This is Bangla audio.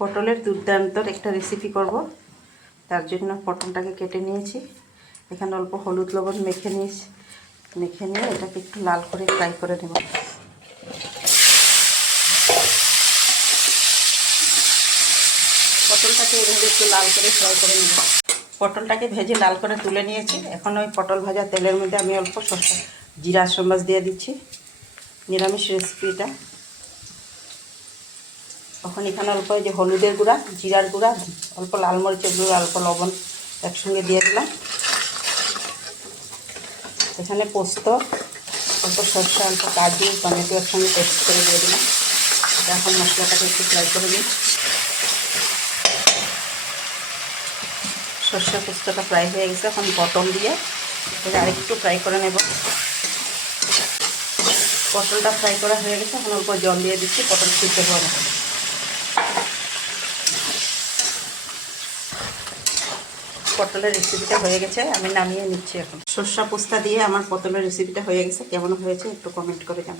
পটলের দুর্দান্ত একটা রেসিপি করব। তার জন্য পটলটাকে কেটে নিয়েছি। এখানে অল্প হলুদ লবণ মেখে নিয়ে এটাকে একটু লাল করে ফ্রাই করে নেব। পটলটাকে এভাবে একটু লাল করে ফ্রাই করে নেব। পটলটাকে ভেজে লাল করে তুলে নিয়েছি। এখন ওই পটল ভাজা তেলের মধ্যে আমি অল্প সরষে জিরা চামচ দিয়ে দিচ্ছি। নিরামিষ রেসিপিটা। তখন এখানে অল্প যে হলুদের গুঁড়া, জিরার গুঁড়া, অল্প লাল মরিচের গুঁড়া, অল্প লবণ একসঙ্গে দিয়ে দিলাম। এখানে পোস্ত, অল্প সরষে, অল্প কাজু, টমেটো একসঙ্গে পেস্ট করে দিয়ে দিলাম। এখন মশলাটাকে একটু ফ্রাই করে দিই। সরষে পোস্তটা ফ্রাই হয়ে গেছে। এখন পটল দিয়ে এটা আরেকটু ফ্রাই করে নেব। পটলটা ফ্রাই করা হয়ে গেছে। এখন অল্প জল দিয়ে দিচ্ছি, পটল সিদ্ধ হবে। পটলের রেসিপিটা হয়ে গেছে, আমি নামিয়ে নিচ্ছি। এখন সরষে পোস্তা দিয়ে আমার পটলের রেসিপিটা হয়ে গেছে। কেমন হয়েছে একটু কমেন্ট করে জানাবেন।